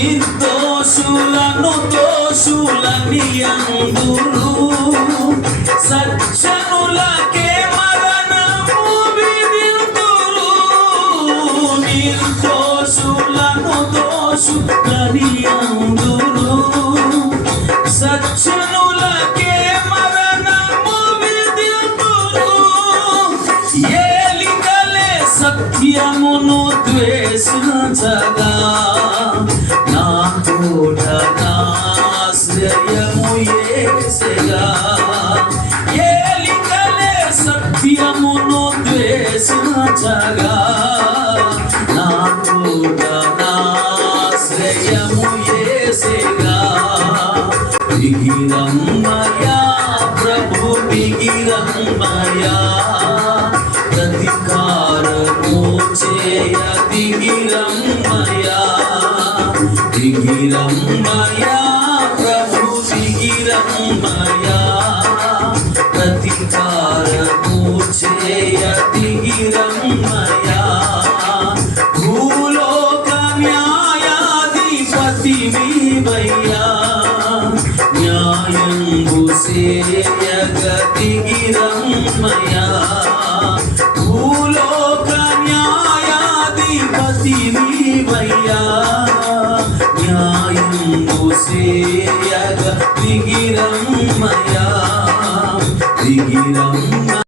నిర్దోషులను దోషులని అందురు, సజ్జనులకే మరణము విధింతురు. నిర్దోషులను దోషులని అందురు, సజ్జనులకే మరణము విధింతురు. ఏలికలే సత్యమును ద్వేషించగా, నా కోట నాశ్రయము యేసయ్యా. ఏలికలే సత్యమును ద్వేషించగా, నా కోట నాశ్రయము యేసయ్యా. దిగిరమ్మయ్యా ప్రభు దిగిరమ్మయ్యా, ప్రతికారము చేయ దిగిరమ్మయ్యా. దిగిరమ్మయ్యా ప్రభు దిగిరమ్మయ్యా, ప్రతికారము చేయ దిగిరమ్మయ్యా. భూలోక న్యాయాధిపతి నీవయ్యా, న్యాయంబు సేయగ దిగిరమ్మయ్యా. భూలోక న్యాయాధిపతి నీవయ్యా, న్యాయంబు సేయ